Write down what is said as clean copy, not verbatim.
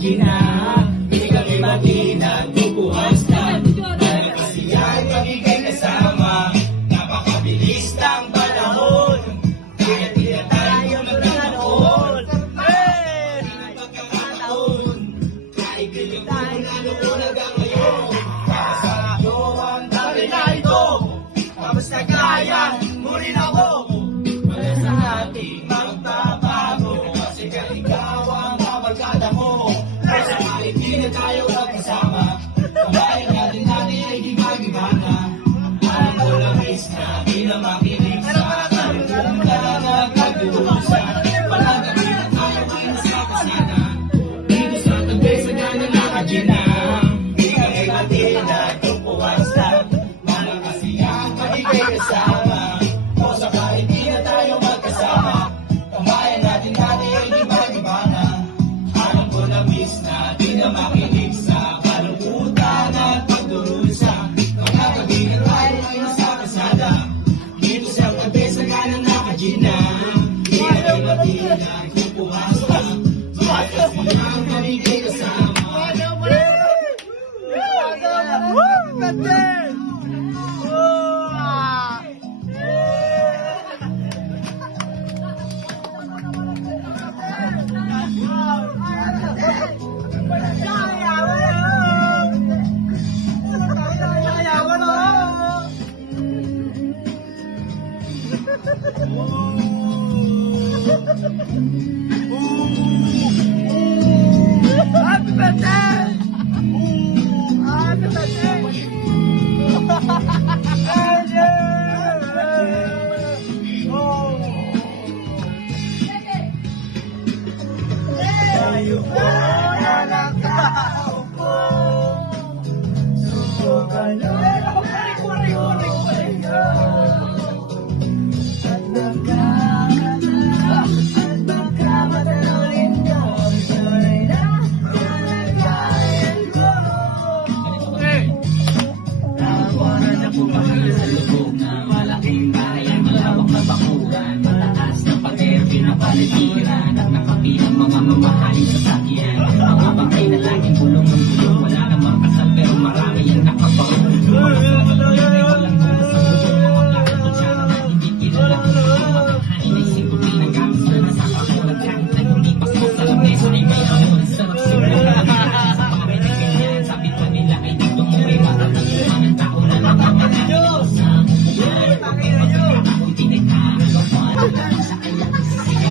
nakagina. Di kami maghinag-bubuhas na. Masiyang magigay kasama. Napakabilis ng panahon. Kahit di na tayo magkakaroon. Pagkakataon. Kaibigan tayo na noon hanggang ngayon. Kasama ko ang dami na ito. Basta kaya mo rin ako. Wala sa ating magbabago. Kasi ka ikaw ang kabarkada mo. Kasi kahit di na tayo magkasama. Kabayan natin ay di mag-ibana. Alam ko lang is na di na makinig sa kalimutan na nagkagulusa. Palagabi na tayo ay nasa kasana. Dito sa tabi sa gana nakagina. Di kami matinag tupuwas lang. Magigay kasama. O sa kahit di na tayo magkasama. Kambayan natin dati ay di mag-ibana. Alam ko na miss na di na makinig sa kalungkutan at pagdurusa. Mga gabi na tayo ay nasa kasada. Dito sa tabi sa kanan nakagina. Di kami matinag tupuwas lang. Bakit silang magigay kasama. Happy birthday! Happy birthday! Tayo po na lang tao po. Subukan nyo at magkamatalin nyo. Tunay na nalagayan ko. Tawanan na pumahal sa lubog na malaking bayan, malawak na bakuran, mataas na pader, pinapalitin.